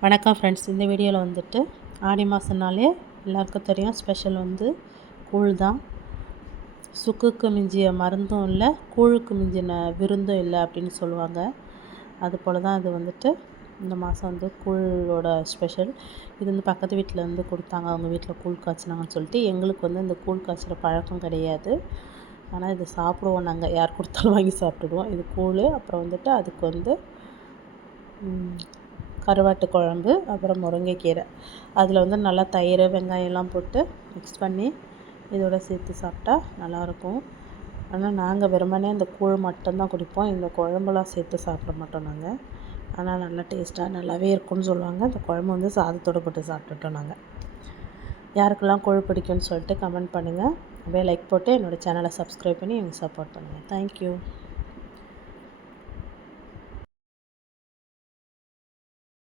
வணக்கம் ஃப்ரெண்ட்ஸ். இந்த வீடியோவில் வந்துட்டு ஆடி மாதம்னாலே எல்லாருக்கும் தெரியும், ஸ்பெஷல் வந்து கூழ் தான். சுக்குக்கு மிஞ்சிய மருந்தும் இல்லை, கூழுக்கு மிஞ்சின விருந்தும் இல்லை அப்படின்னு சொல்லுவாங்க. அதுபோல் தான் இது வந்துட்டு இந்த மாதம் வந்து கூழோட ஸ்பெஷல். இது வந்து பக்கத்து வீட்டில் வந்து கொடுத்தாங்க, அவங்க வீட்டில் கூழ் காய்ச்சினாங்கன்னு சொல்லிட்டு. எங்களுக்கு வந்து இந்த கூழ் காய்ச்சிற பழக்கம் கிடையாது, ஆனால் இது சாப்பிடுவோம். நாங்கள் யார் கொடுத்தாலும் வாங்கி சாப்பிடுவோம். இது கூழ். அப்புறம் வந்துட்டு அதுக்கு வந்து கருவாட்டு குழம்பு, அப்புறம் முருங்கைக்கீரை. அதில் வந்து நல்லா தயிர் வெங்காயம்லாம் போட்டு மிக்ஸ் பண்ணி இதோட சேர்த்து சாப்பிட்டா நல்லாயிருக்கும். ஆனால் நாங்கள் வெறுமனே இந்த கூழ் மட்டும்தான் குடிப்போம். இந்த குழம்புலாம் சேர்த்து சாப்பிட மாட்டோம் நாங்கள். ஆனால் நல்லா டேஸ்ட்டாக நல்லாவே இருக்கும்னு சொல்லுவாங்க. அந்த குழம்பு வந்து சாதத்தோடு போட்டு சாப்பிட்டுட்டோம் நாங்கள். யாருக்கெல்லாம் கூழ் பிடிக்கும்னு சொல்லிட்டு கமெண்ட் பண்ணுங்கள். அப்படியே லைக் போட்டு என்னோடய சேனலை சப்ஸ்கிரைப் பண்ணி எனக்கு சப்போர்ட் பண்ணுங்கள். தேங்க்யூ.